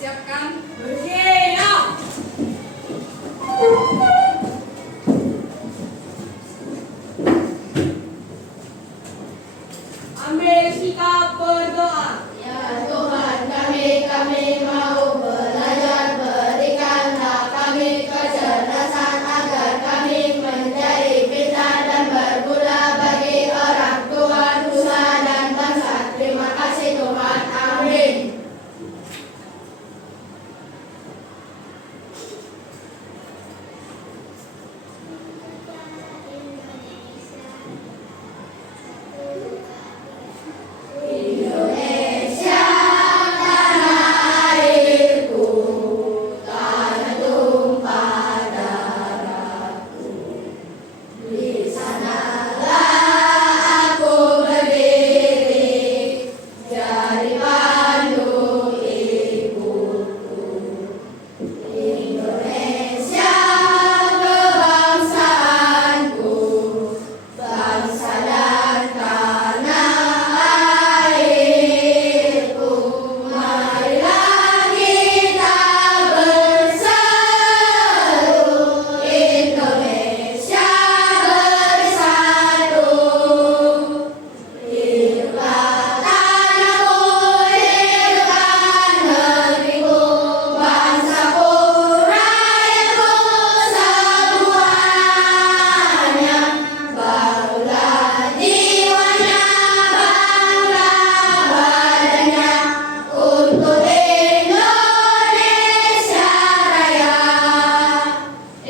Siapkan. Bersiap. Ambil sikap berdoa. Ya Tuhan kami mau belajar, berikanlah kami kecerdasan agar kami menjadi pintar dan berguna bagi orang tua, nusa dan bangsa. Terima kasih Tuhan, amin. Indonesia tanah airku, tanah tumpah darahku. Di sanalah aku berdiri, jadi pandu ibuku. Indonesia kebangsaanku, bangsa dan tanah airku. Marilah kita bersatu, Indonesia bersatu. Hiduplah tanahku, hiduplah negeriku, bangsaku, rakyatku semuanya. Bangunlah jiwanya, bangunlah badannya untuk Indonesia Raya.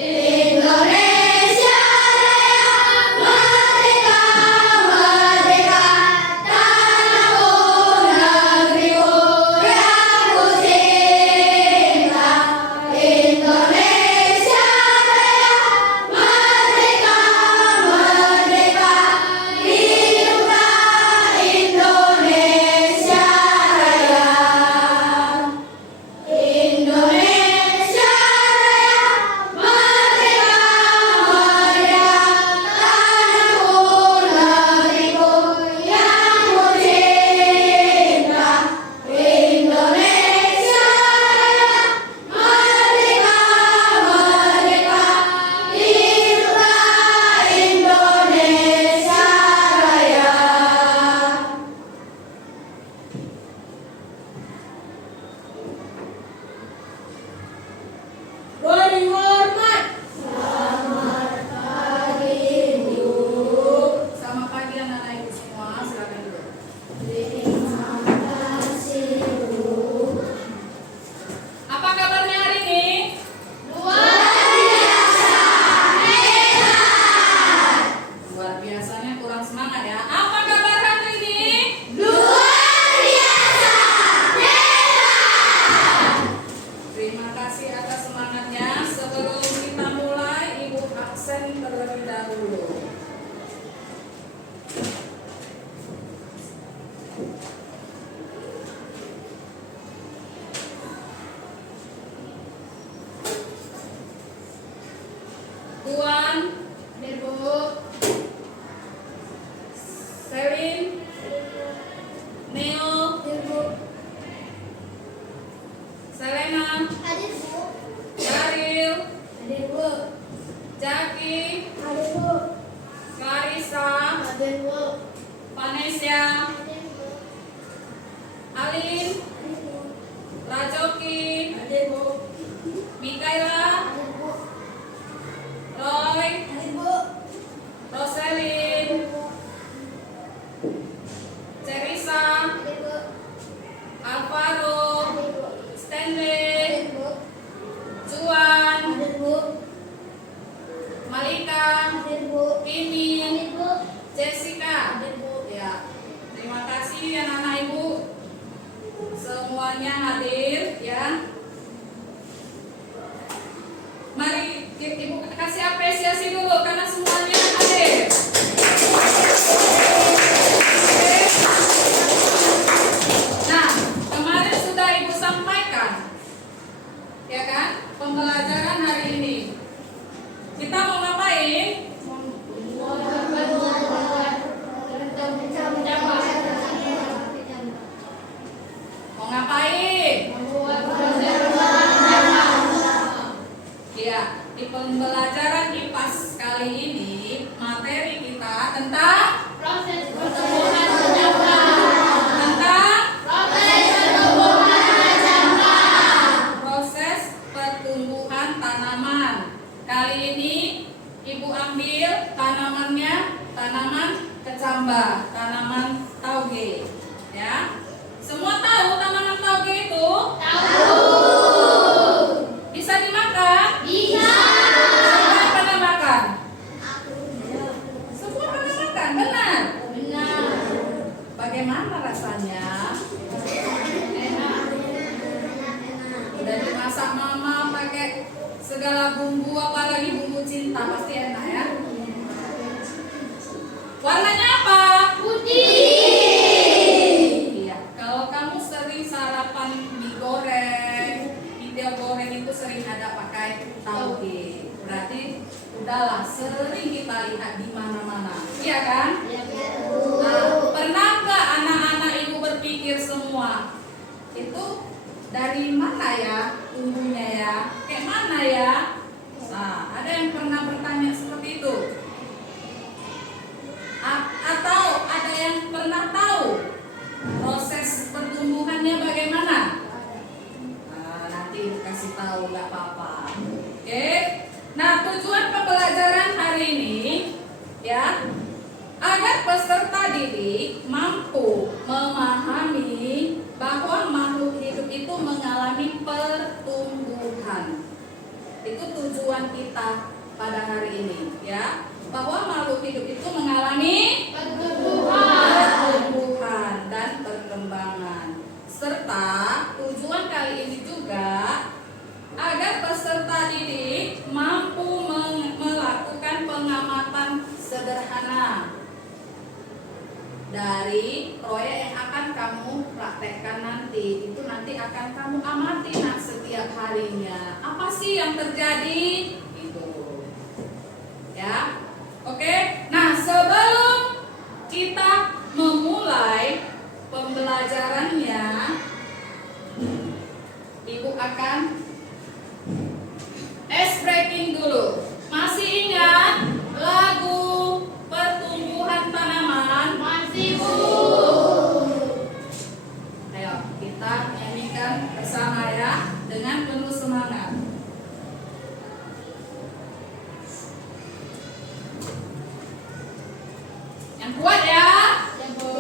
Indonesia Raya, merdeka, merdeka, tanahku, negeriku yang ku cinta. Indonesia Raya, merdeka, merdeka, hiduplah Indonesia Raya. Indonesia Raya, merdeka, merdeka, tanahku, negeriku yang ku cinta. Indonesia Raya, merdeka, merdeka, hiduplah Indonesia Raya. Beri hormat. Selamat pagi Bu. Selamat pagi anak-anak ibu semua. Silakan duduk. Terima kasih Bu. Apa kabarnya hari ini? Luar biasa hebat. Luar biasanya kurang semangat ya. Apa kabar hari ini? Luar biasa hebat. Terima kasih atas semangatnya. Sebelum kita mulai, Ibu absen terlebih dahulu. Tuan, Bu. Selin, Neo, Selena, Adik Bu. Daril, Adik Bu. Jaki, Adik Bu. Clarissa, Adik Bu. Vanessa, Adik Bu. Alin, Adik Bu. Rajoki, Adik Bu. Mikaela, Adik Bu. Roy, Adik Bu. Roselin, Adik Bu. Cerisa, Adik Bu. Alvaro, Adik Bu. Stanley, Adik Bu. Juan, Adik Bu. Malika, Adik Bu. Kimi, Adik Bu. Jessica. Adik Bu. Ya, terima kasih anak-anak ibu. Pembelajaran IPAS kali ini materi kita tentang Proses pertumbuhan senjata. tentang Proses pertumbuhan senjata. proses pertumbuhan tanaman. Kali ini Ibu ambil tanamannya, tanaman kecambah, tanaman tauge, ya. Semua tahu tanaman tauge itu? Tahu. Bisa dimakan? Bisa. Semua pernah makan? Aku. Semua pernah makan, benar? Benar. Bagaimana rasanya? Enak. Udah dimasak mama pakai segala bumbu, apalagi bumbu cinta, pasti enak ya. Warnanya apa? Putih. Iya. Kalau kamu sering sarapan mie goreng, mie goreng itu sering ada pakai tauge. Berarti udahlah sering kita lihat di mana-mana. Iya kan? Ya, Nah, pernah nggak anak-anak ibu berpikir semua itu dari mana ya tumbuhnya ya? Kayak mana ya? Nah, ada yang pernah bertanya seperti itu? Atau ada yang pernah tahu proses pertumbuhannya bagaimana? Nah, nanti ibu kasih tahu, nggak apa-apa. Oke. Nah, tujuan pembelajaran hari ini ya, agar peserta didik mampu memahami bahwa makhluk hidup itu mengalami pertumbuhan. Itu tujuan kita pada hari ini ya, bahwa makhluk hidup itu mengalami pertumbuhan dan perkembangan. Serta tujuan kali ini juga agar peserta didik mampu melakukan pengamatan sederhana dari proyek yang akan kamu praktekkan nanti. Itu nanti akan kamu amati nak setiap harinya. Apa sih yang terjadi? Itu. Ya. Oke. Nah, sebelum kita memulai pembelajarannya, Ibu akan ice breaking dulu. Masih ingat lagu pertumbuhan tanaman? Masih, Bu. Ayo kita nyanyikan bersama ya, dengan penuh semangat. Yang kuat ya. Ya, Bu.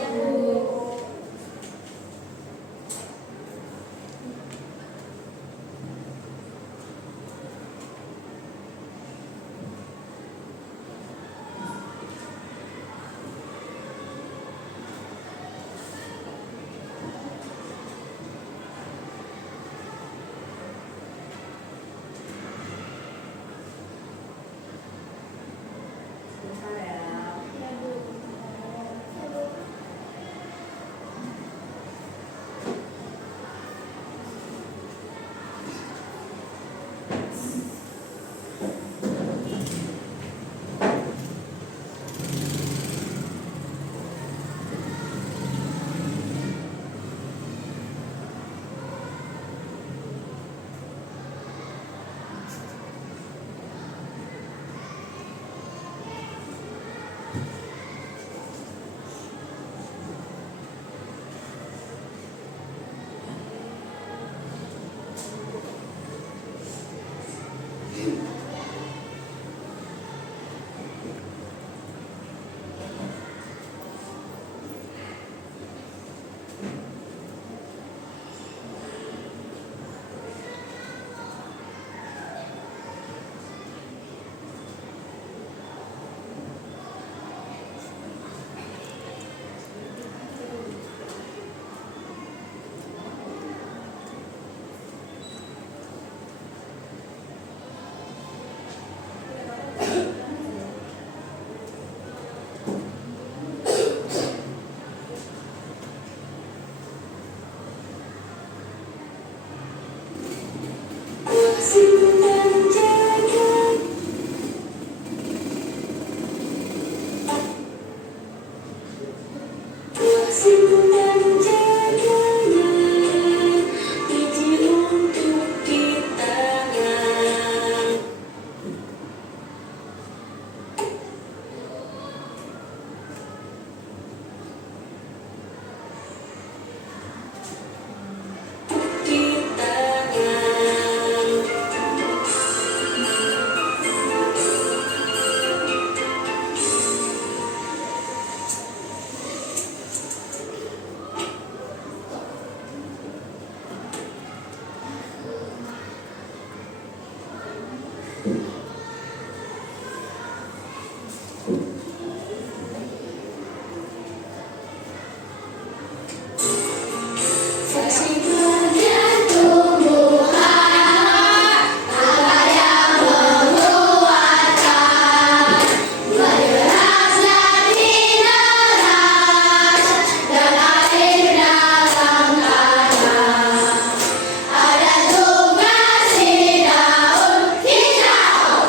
Ada tugas di daun hijau.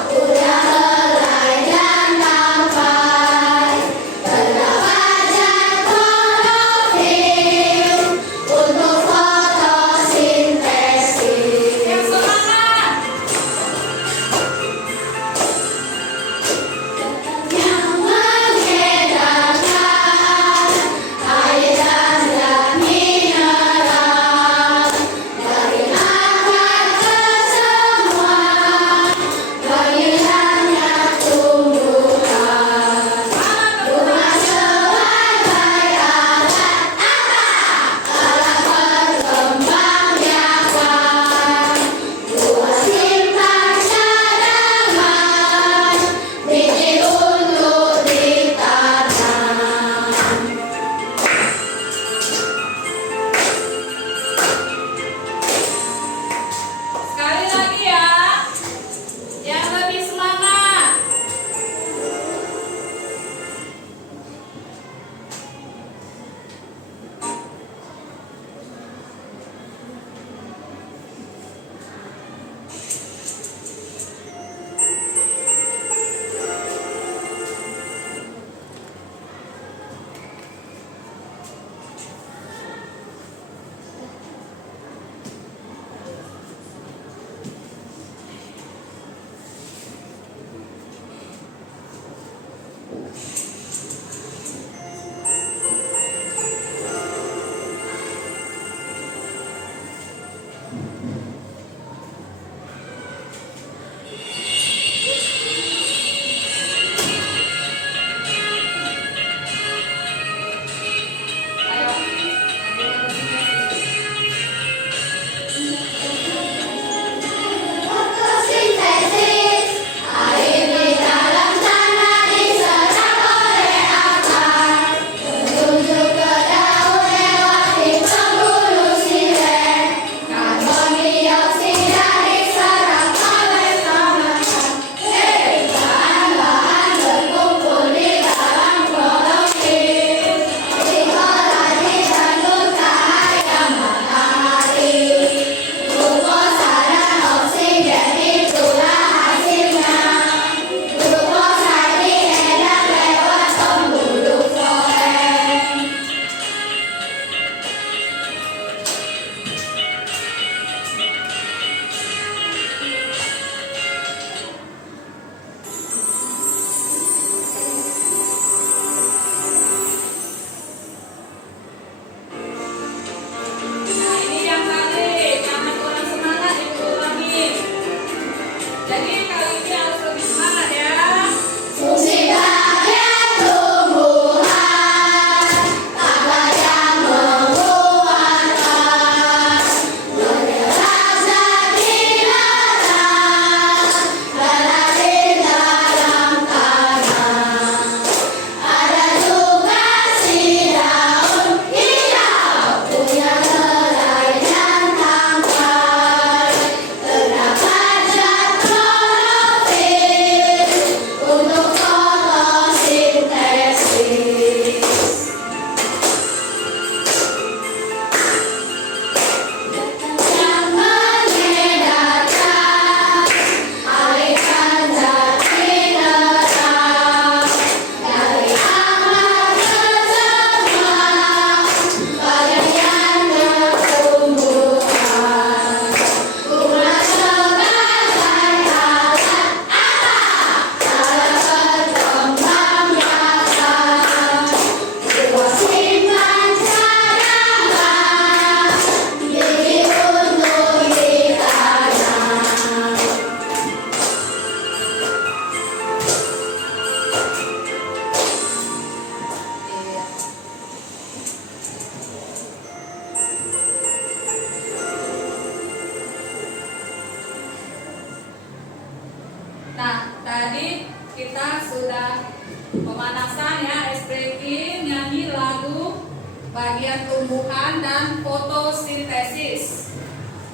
kita sudah pemanasan ya, ice breaking, nyanyi lagu, bagian tumbuhan dan fotosintesis.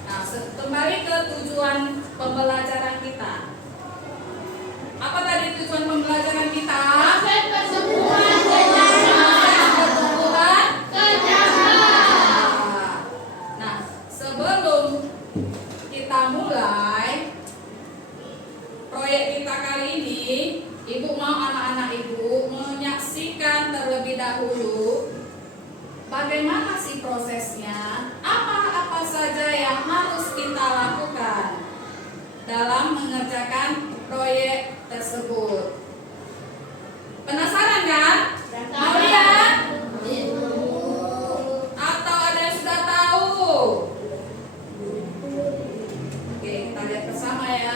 Nah, kembali ke tujuan pembelajaran kita. Apa tadi tujuan pembelajaran kita? Proses pertumbuhan kejangan. Pertumbuhan Kejangan. Nah, sebelum kita mulai proyek kita kali ini, Ibu mau anak-anak Ibu menyaksikan terlebih dahulu bagaimana sih prosesnya, apa-apa saja yang harus kita lakukan dalam mengerjakan proyek tersebut. Penasaran kan? Mau lihat? Atau ada yang sudah tahu? Oke, kita lihat bersama ya.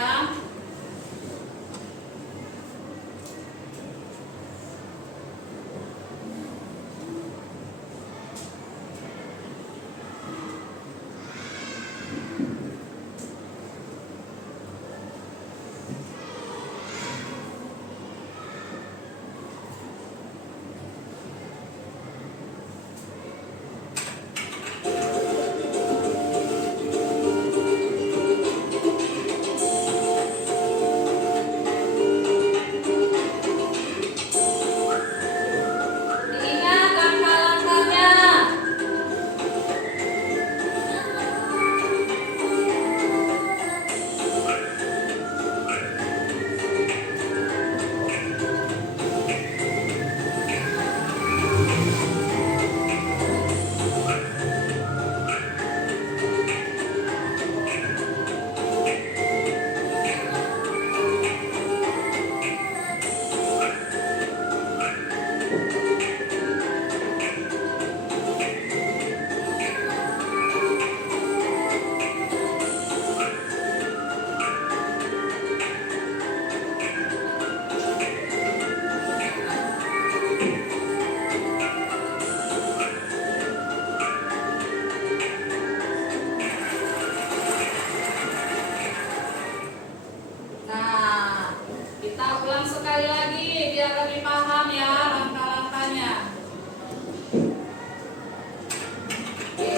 Diingat langkah-langkahnya. Nah, kita ulang sekali lagi biar lebih paham ya langkah-langkahnya. Oke.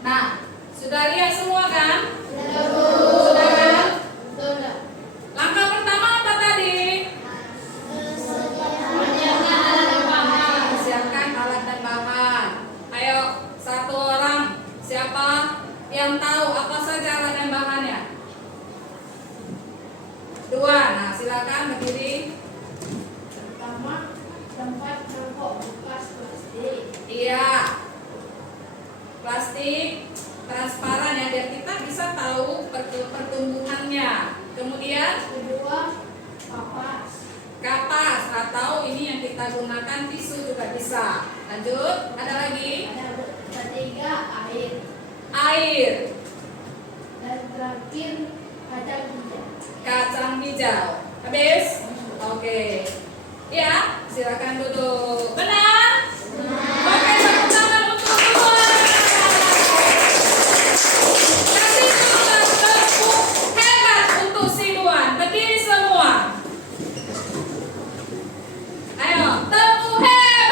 Nah, sudah lihat semua kan? Sudah kan? Sudah. Langkah pertama apa tadi? Siapkan alat dan bahan. Ayo, satu orang. Siapa yang tahu apa saja alat dan bahannya? Dua. Nah, silakan berdiri. Pertama, tempat rokok bekas plastik. Iya. Plastik transparan ya, biar kita bisa tahu pertumbuhannya. Kemudian Kedua, kapas. kapas atau ini yang kita gunakan tisu juga bisa. Lanjut, ada lagi Ketiga, air. air, Dan terakhir, kacang hijau. kacang hijau. Habis? Oke. Ya, silakan duduk. Benar? Oke, tepuk tangan untuk semua. Kasih tepuk hebat untuk Sinuan. Berdiri semua. Ayo, tepuk hebat.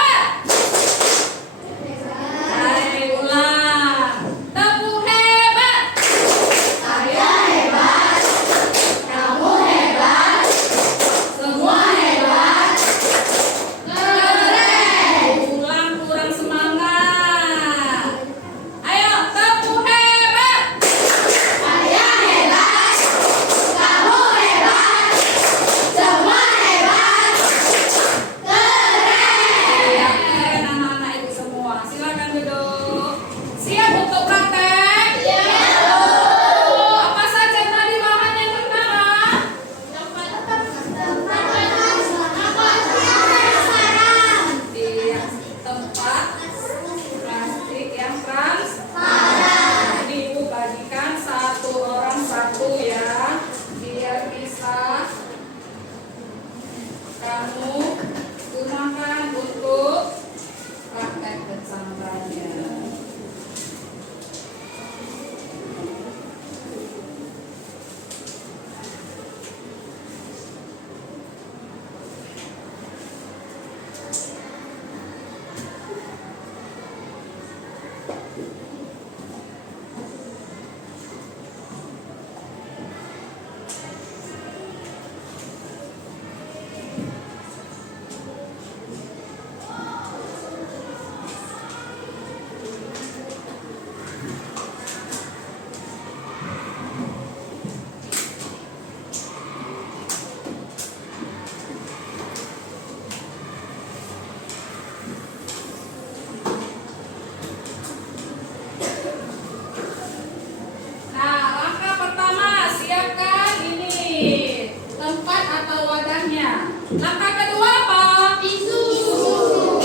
Langkah kedua apa? Tisu.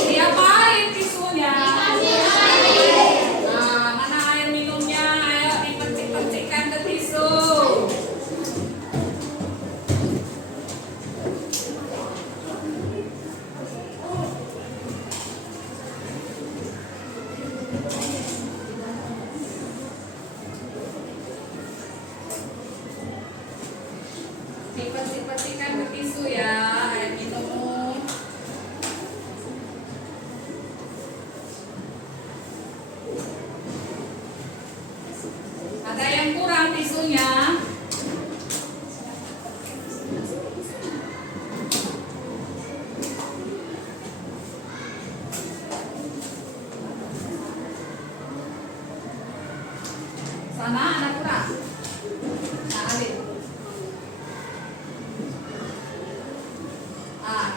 Diapain tisunya? Dikasih air. Nah, mana air minumnya? Ayo dipercik-percikkan ke tisu. Dipercik-percikkan ke tisu ya, air minum. Ada yang kurang tisunya? Sana ada kurang? Nah, ambil.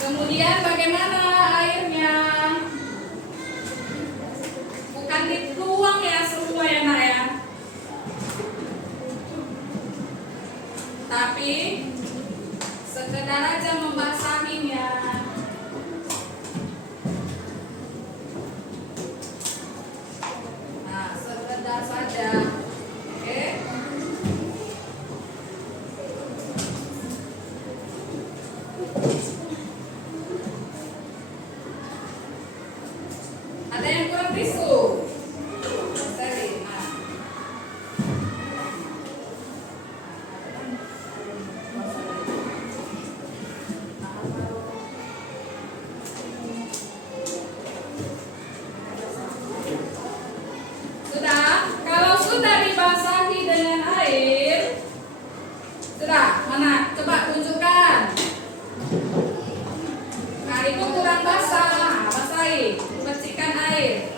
Kemudian bagaimana airnya? Bukan dituang ya semua ya nak ya. Tapi sekedar aja membasahinya. Nah, sekedar saja. Oke. Ada yang kurang tisu? Seri. Nah. Sudah? Kalau sudah dibasahi dengan air, sudah? Mana? Coba tunjukkan. Nah, itu kurang basah. Nah, basahi. Percikan air.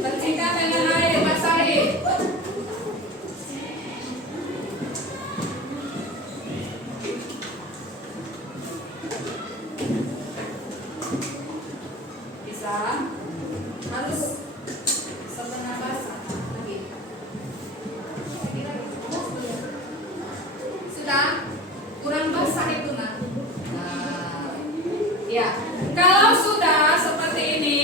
Percikan dengan air, basahi. Bisa? Harus setengah basah. Lagi. Sudah? Kurang basah itu nak. Nah, ya. Kalau sudah seperti ini,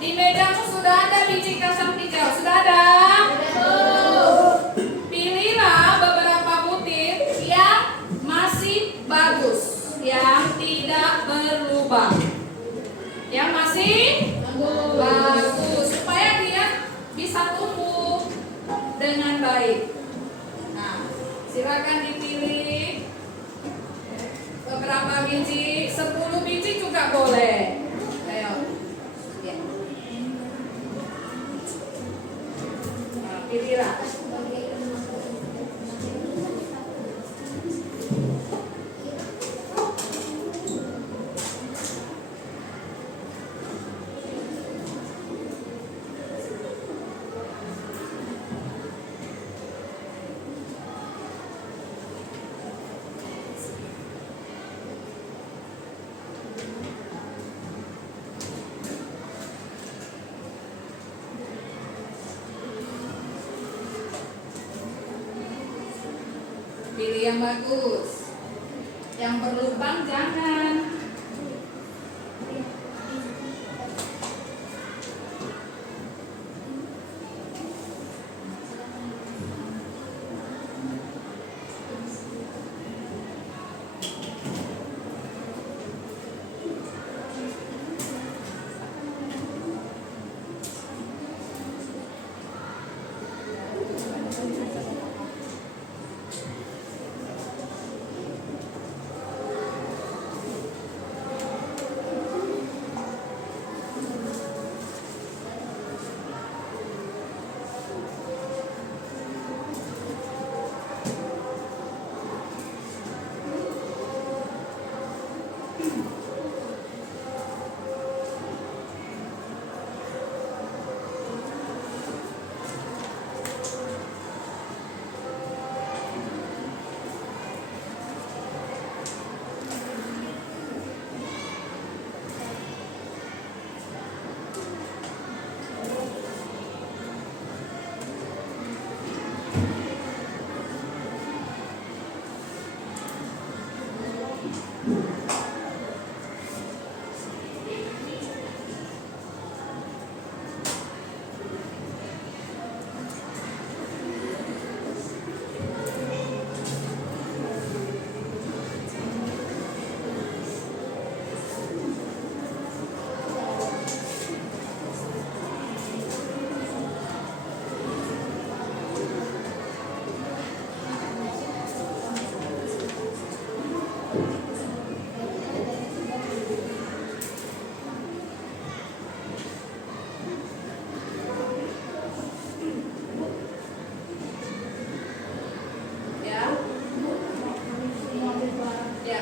di mejamu sudah ada biji kacang hijau. Sudah ada? Pilihlah beberapa butir yang masih bagus, yang tidak berlubang. Yang masih bagus, supaya dia bisa tumbuh dengan baik. Nah, silakan dipilih beberapa biji, 10 biji juga boleh. Ayo. Ya. Nah, pilihlah. Pilih yang bagus. Yang berlubang jangan.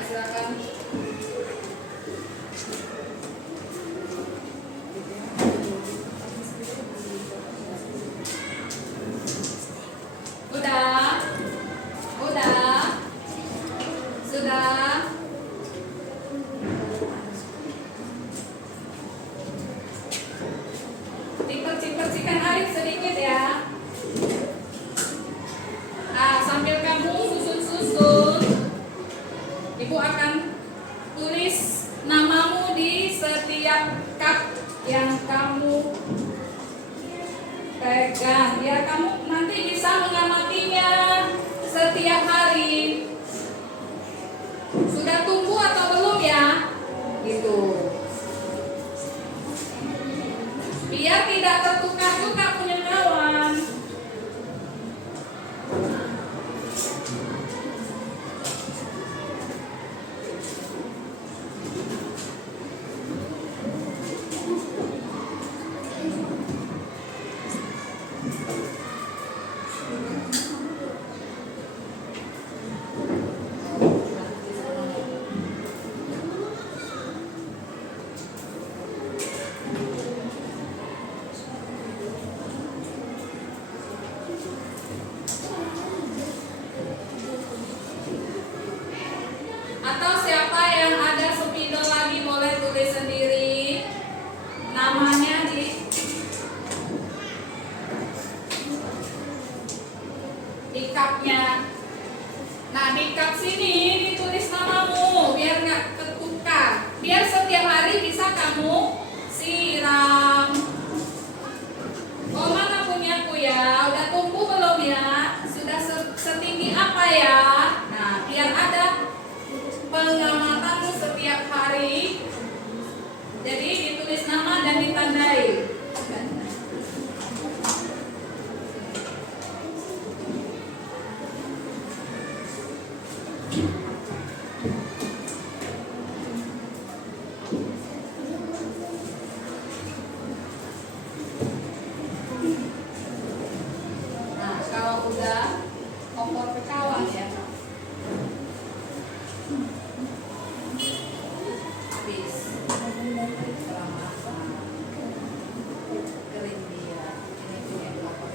silakan. Udah? Udah? Sudah? Dipercik-percikan air sedikit ya. Sambil kamu susun-susun, Ibu akan tulis namamu di setiap cup yang kamu pegang. Ya, kamu nanti bisa mengamatinya setiap hari. Sudah tumbuh atau belum ya? Gitu. Biar tidak tertukar juga punya kawan. Atau siapa yang ada spidol lagi boleh tulis sendiri namanya di cupnya. Nah, di cup sini ditulis namamu biar nggak tertukar. Biar setiap hari bisa kamu siram. Oh, mana punyaku ya? Udah tumbuh belum ya? Sudah setinggi apa ya? Nah, biar ada pengamatanmu setiap hari. Jadi ditulis nama dan ditandai. Nah, kalau udah kompor ke kawan ya. Habis. Kering dia. Ini punya kompor.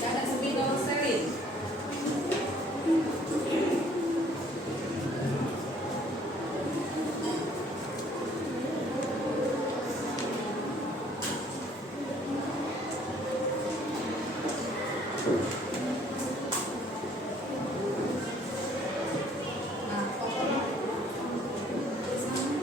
Ada spidol steril. Nah, kotornya tulis nama.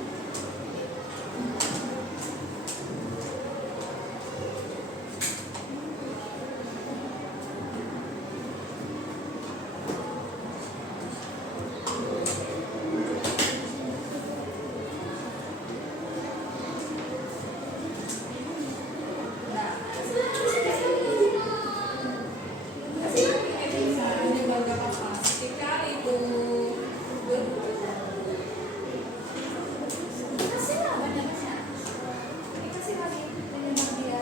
Nah, kasih lagi bisa ini bangga apa? Sekali itu. Kasih lah banyaknya. Dikasih lagi dengan dia.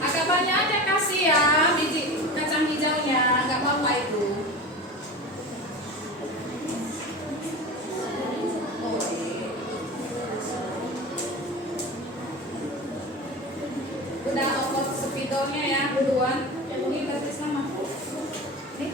Agak banyak aja kasih ya biji kacang hijaunya, nggak apa-apa itu. Udah opot spidolnya ya duluan. Ini tulis nama. Nih.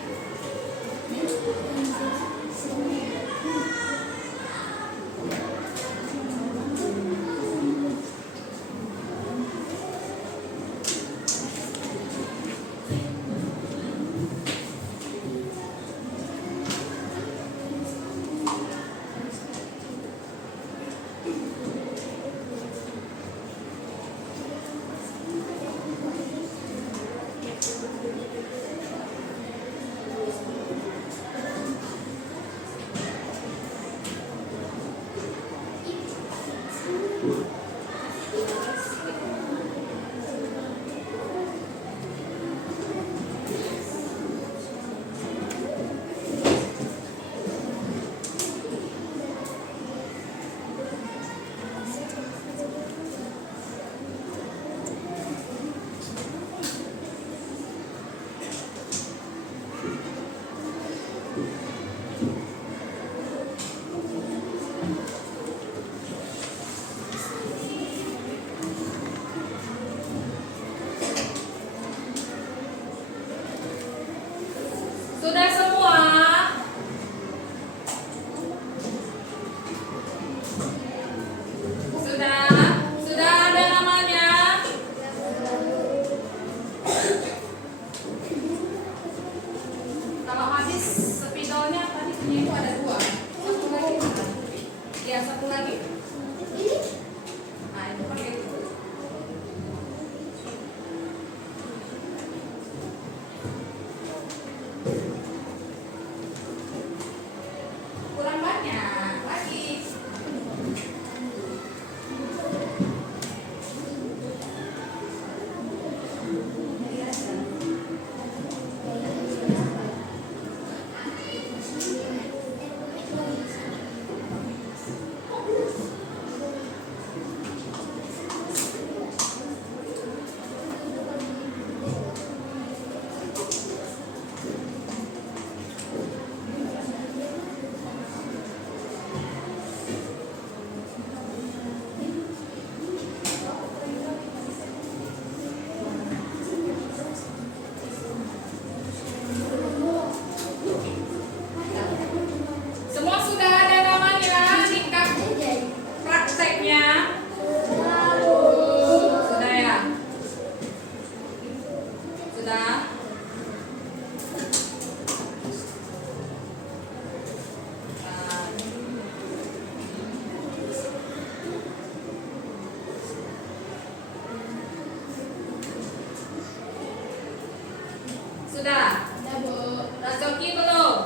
Sudah? Udah coki belum?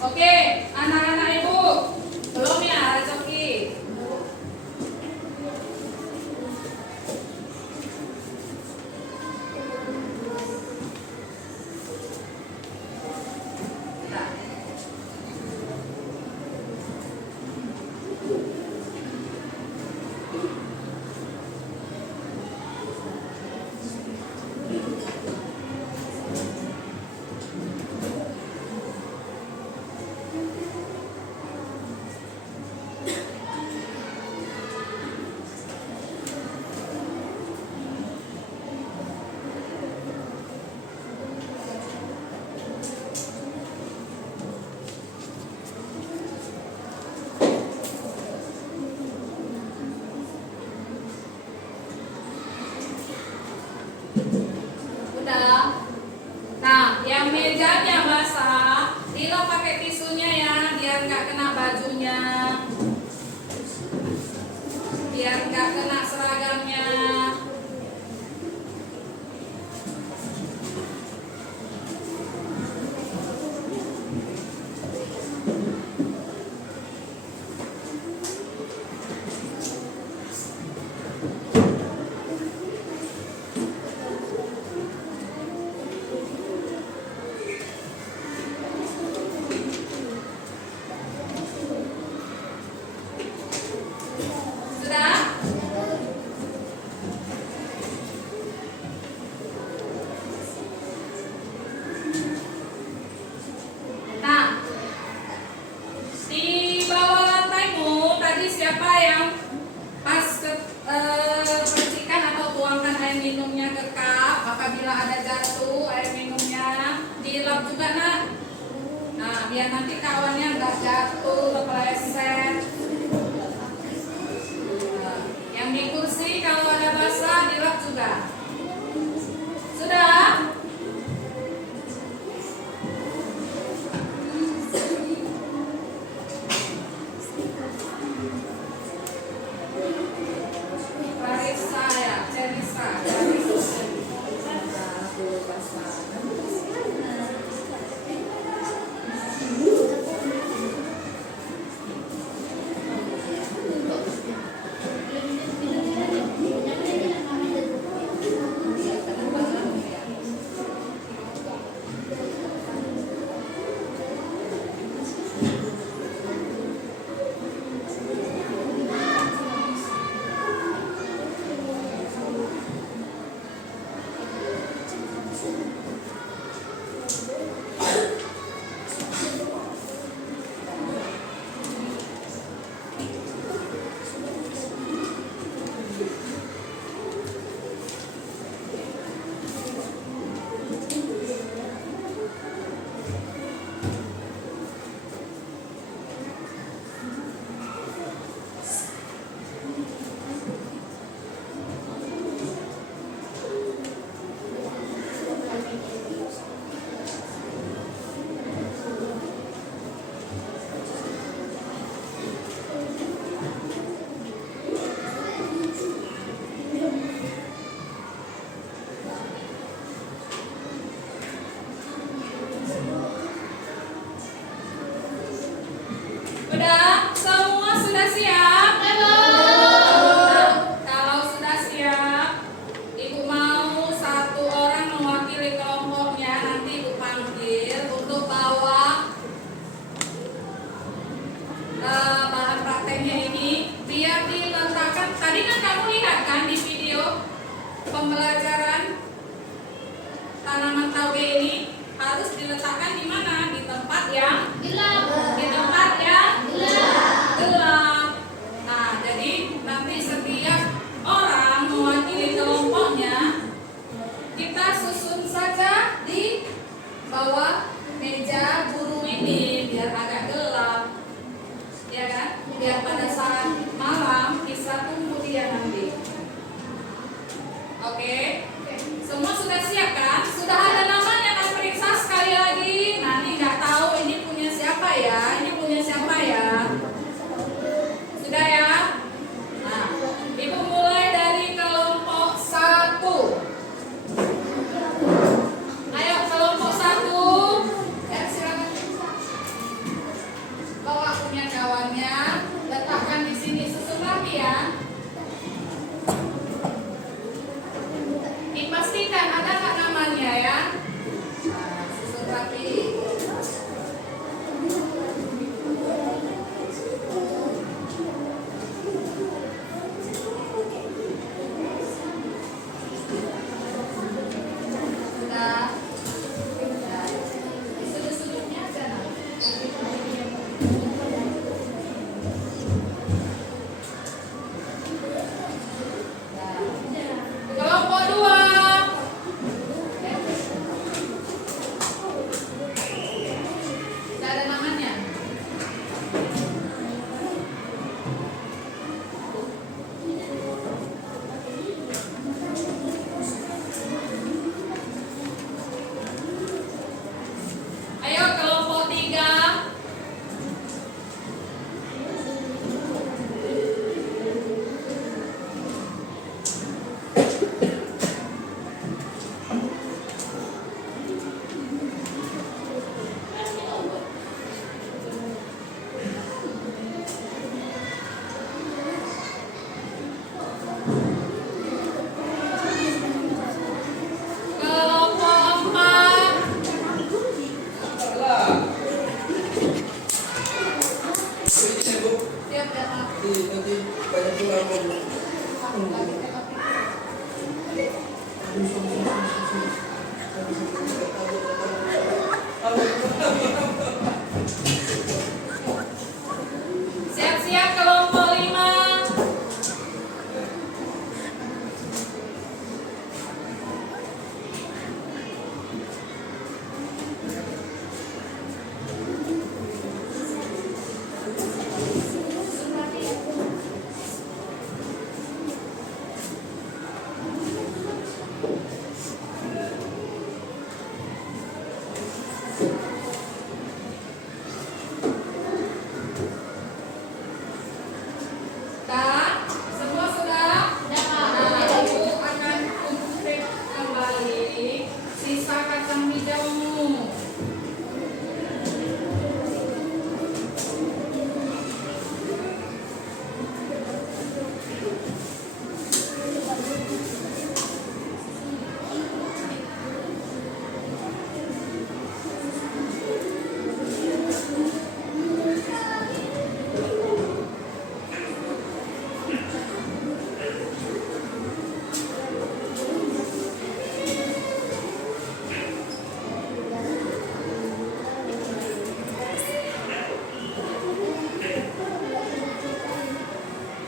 Oke, anak-anak ibu, belum ya coki? Udah. Nah, yang mejanya basah, dilap pakai tisunya ya, biar nggak kena bajunya, biar nggak kena seragamnya. Sudah? Nah, di bawah lantaimu tadi siapa yang pas bersihkan atau tuangkan air minumnya ke cup? Apabila ada jatuh air minumnya, dilap juga nak. Nah, biar nanti kawannya nggak jatuh, kepleset. Yang di kursi kalau ada basah dilap juga. Sudah? Clarissa ya, Cenisa. Udah, semua sudah siap? Nah, kalau sudah siap, ibu mau satu orang mewakili kelompoknya. Nanti ibu panggil untuk bawa bahan prakteknya ini, biar diletakkan. Tadi kan kamu lihat kan di video pembelajaran tanaman tauge ini harus diletakkan di mana? Di tempat yang gelap. Nah, jadi nanti setiap orang mewakili kelompoknya, kita susun saja di bawah meja guru ini biar agak gelap. siap ya Mak. Nanti banyak tulang mau. Siap-siap kelompok 5. Kak, semua sudah? Nah, Ibu akan kumpulkan kembali sisa kacang hijaumu.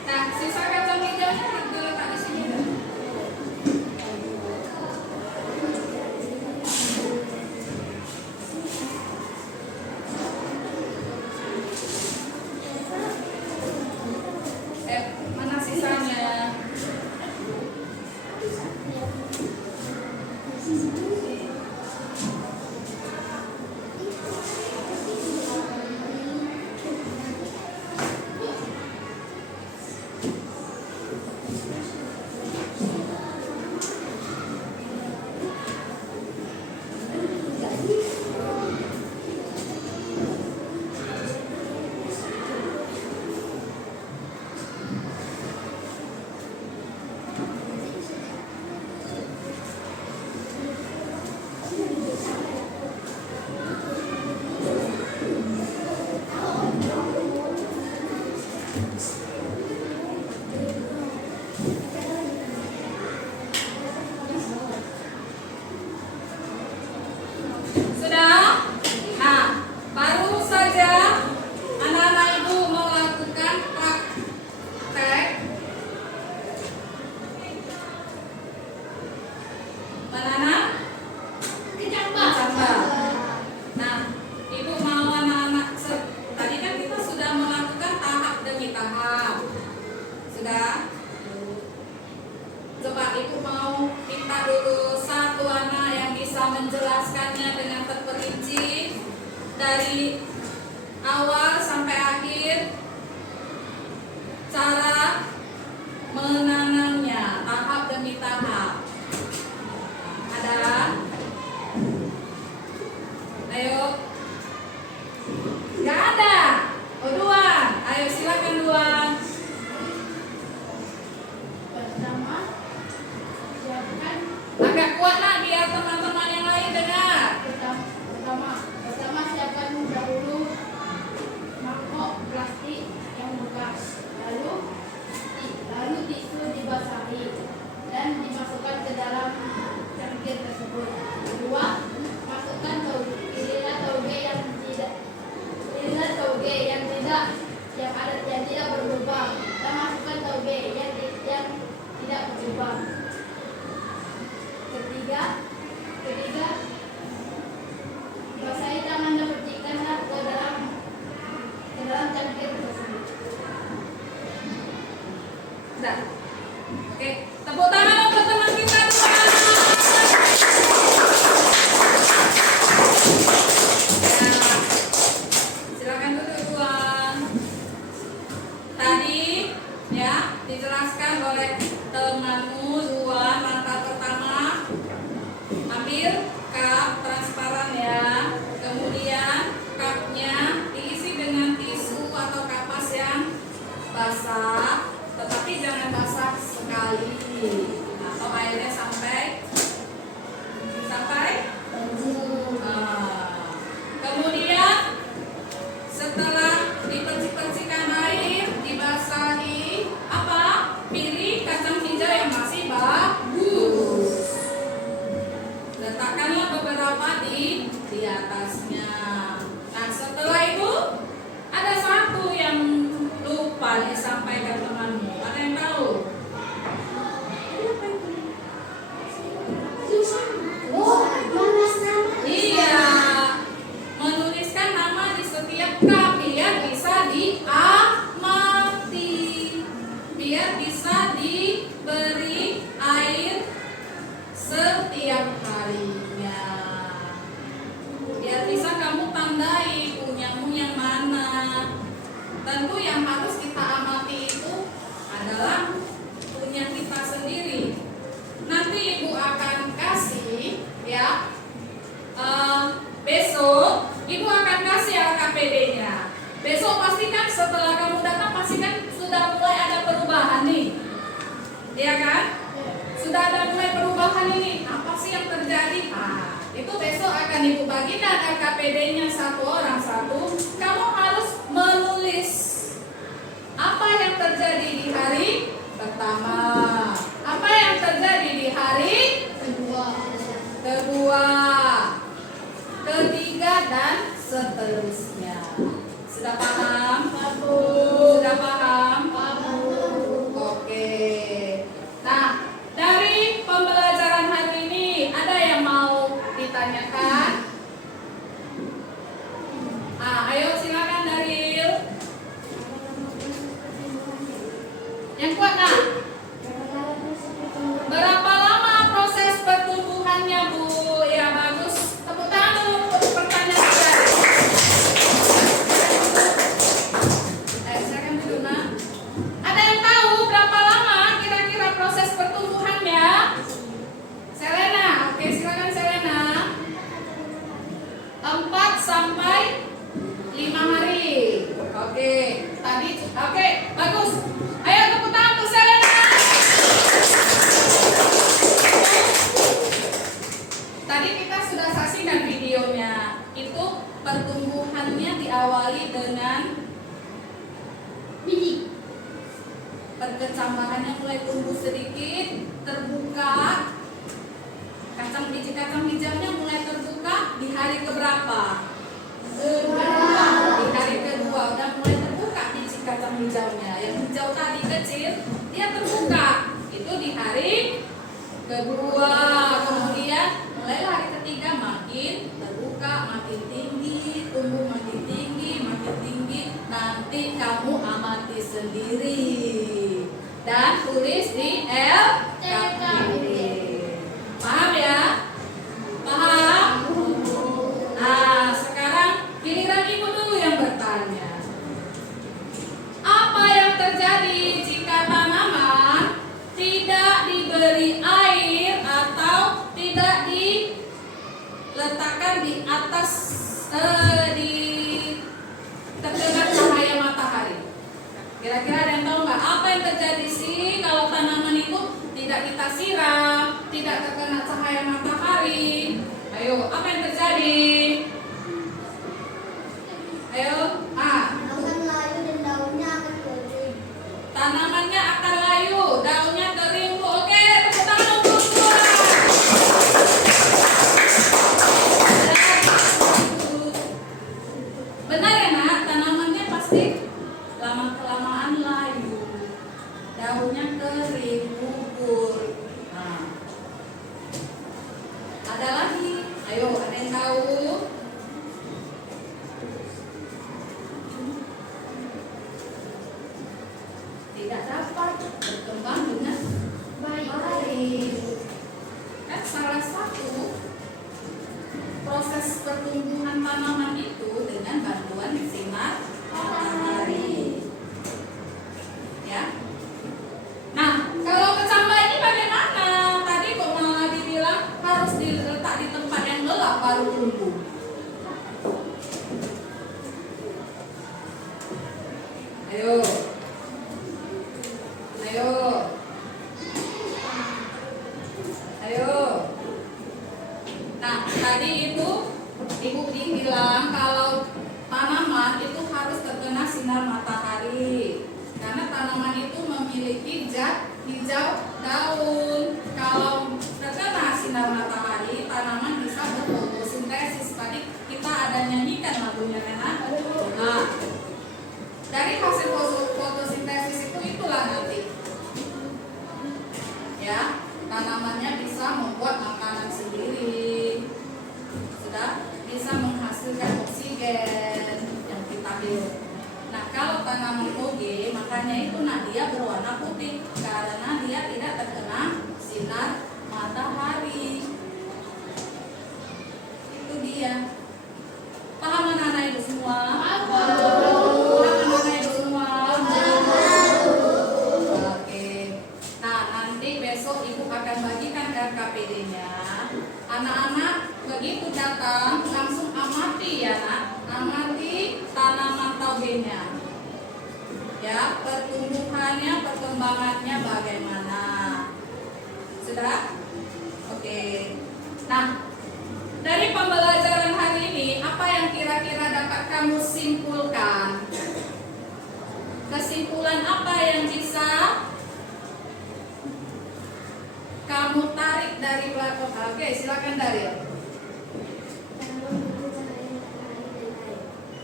Nah, sisa kacang hijaunya diletak di sini. Kan? Mana sisanya? Sudah? Nah, baru saja anak-anak ibu melakukan praktek. Mana anak? Kecambah. Nah, ibu mau anak-anak tadi kan kita sudah melakukan tahap demi tahap. Sudah? Coba ibu mau minta dulu satu anak yang bisa menjelaskannya dengan terperinci dari awal sampai akhir cara menanamnya tahap demi tahap. Ada? Ayo. Gak ada. Oh, Duan. Ayo silakan Duan. Pertama, siapkan Agak kuat lah biar teman-teman yang lain dengar. pertama siapkan dahulu mangkok plastik yang bekas. Lalu tisu dibasahi dan dimasukkan ke dalam cangkir tersebut. Kedua, masukkan irisan tauge yang tidak berlubang dan masukkan tauge yang tidak berlubang. Ketiga, basahi tangan dan percikanlah ke dalam cangkir tersebut. Sudah. Oke, tepuk tangan untuk teman kita Duan. Ya, silakan duduk Duan. Tadi ya dijelaskan oleh temanmu Duan langkah pertama ambil cup transparan ya. Kemudian cupnya diisi dengan tisu atau kapas yang basah, tetapi jangan basah sekali atau airnya sampai kemudian setelah dipercik-percikan air tentu yang harus kita amati itu adalah punya kita sendiri. Nanti ibu akan kasih ya, besok ibu akan kasih LKPD-nya. Besok pastikan setelah kamu datang pastikan sudah mulai ada perubahan nih, ya kan? Sudah ada mulai perubahan ini. Apa sih yang terjadi? Itu besok akan ibu bagikan LKPD-nya satu orang satu. Kamu harus menulis apa yang terjadi di hari pertama, apa yang terjadi di hari kedua, ketiga dan seterusnya. Sudah paham? Sudah paham? Oke. Nah, dari pembelajaran hari ini ada yang mau ditanyakan? Ayo silakan Daril. Yang kuat nak? Berapa lama proses pertumbuhannya Bu? Ya bagus. Tepuk tangan dulu untuk pertanyaan saya. Silakan dulu nak. Ada yang tahu berapa lama kira-kira proses pertumbuhannya? Selena, oke silakan Selena. 4 sampai 5 hari. Oke, tadi oke, bagus. Ayo tepuk tangan untuk Selena. Tadi kita sudah saksikan videonya. Itu pertumbuhannya diawali dengan biji. perkecambahannya mulai tumbuh sedikit, terbuka. Biji kacang hijaunya mulai terbuka di hari keberapa? Di hari kedua udah mulai terbuka biji kacang hijaunya. Yang hijau tadi kecil dia terbuka. Itu di hari kedua. Kemudian mulai hari ketiga makin terbuka, makin tinggi, tumbuh makin tinggi, makin tinggi. Nanti kamu amati sendiri dan tulis di LKPD. Paham ya? Paham? Nah, sekarang giliran ibu dulu yang bertanya. Apa yang terjadi jika tanaman tidak diberi air atau tidak diletakkan di atas di terkena cahaya matahari? Kira-kira ada yang tahu nggak apa yang terjadi sih kalau tanaman itu tidak kita siram, tidak terkena cahaya matahari? Ayo, apa yang terjadi? Ayo, Akan layu dan daunnya akan kering. tanamannya akan layu, daunnya kering Bu. Oke, tepuk tangan untuk semua. Benar ya nak, tanamannya pasti lama-kelamaan layu, daunnya kering, gugur. Nah, ada lagi, ayo ada yang tahu? Tidak dapat berkembang dengan baik. Kan salah satu proses pertumbuhan tanaman itu dengan bantuan sinar matahari. Ya. Nah, kalau kecambah ini bagaimana? Tadi kok malah dibilang harus diletak di tempat yang gelap baru tumbuh. Ayo. Ayo. Ayo. Nah, tadi itu Ibu bilang kalau tanaman itu harus terkena sinar matahari. Karena tanaman itu memiliki zat hijau daun. Kalau terkena sinar matahari, tanaman bisa berfotosintesis. Tadi kita ada nyanyikan lagunya Nena. Nah, dari hasil fotosintesis itulah nanti ya tanamannya bisa membuat makanan sendiri, sudah bisa menghasilkan oksigen yang kita hirup. Nah, kalau tanaman toge, makanya itu dia berwarna putih karena dia tidak terkena sinar matahari. Itu dia. Paham anak-anak itu semua? Paham anak-anak itu semua? Ya, pertumbuhannya, perkembangannya bagaimana? Sudah? Oke. Nah, dari pembelajaran hari ini, apa yang kira-kira dapat kamu simpulkan? Kesimpulan apa yang bisa kamu tarik dari pelajaran? Oke, silakan Daryl.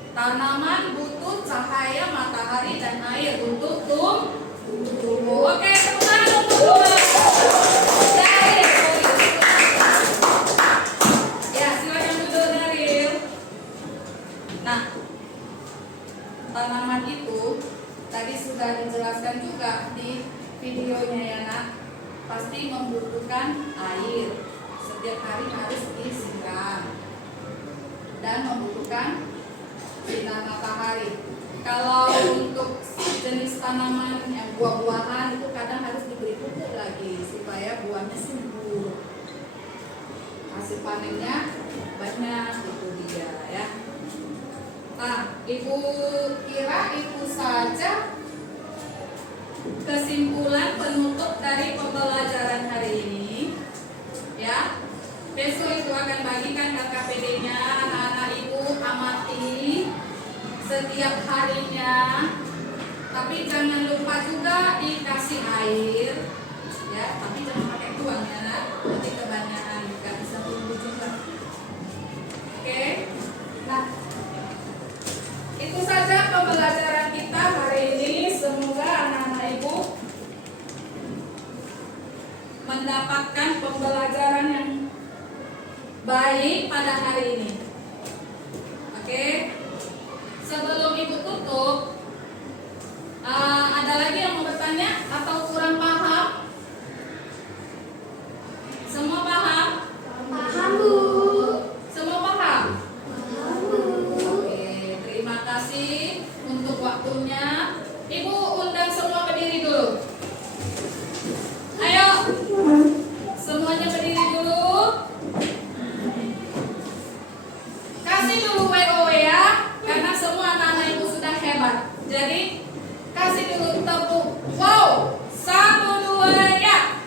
Tanaman butuh cahaya matahari dan air untuk tumbuh. Oke, tepuk tangan untuk Daryl. Ya, silakan duduk Daryl. Nah, tanaman itu tadi sudah dijelaskan juga di videonya ya nak. Pasti membutuhkan air. Setiap hari harus disiram dan membutuhkan sinar matahari. Kalau untuk jenis tanaman yang buah-buahan itu kadang harus diberi pupuk lagi supaya buahnya subur, hasil panennya banyak. Itu dia ya. Nah, ibu kira itu saja kesimpulan penutup dari pembelajaran hari ini ya. Besok ibu akan bagikan KKPD-nya, anak-anak ibu amati setiap harinya. Tapi jangan lupa juga dikasih air ya, tapi jangan pakai tuang ya nak, nanti kebanyakan nggak bisa tumbuh juga. Oke. Nah, itu saja pembelajaran kita hari ini. Semoga anak-anak ibu mendapatkan pembelajaran yang baik pada hari ini. Oke. Sebelum ibu tutup, ada lagi yang mau bertanya atau kurang paham? Semua paham? Paham, Bu. Semua paham? Paham, Bu. Oke, terima kasih untuk waktunya. Ibu undang semua berdiri dulu. Ayo, semuanya berdiri dulu. Kasih dulu WO ya, karena semua anak-anak ibu sudah hebat. Jadi kasih dulu tepuk. Wow, 1, 2, ya.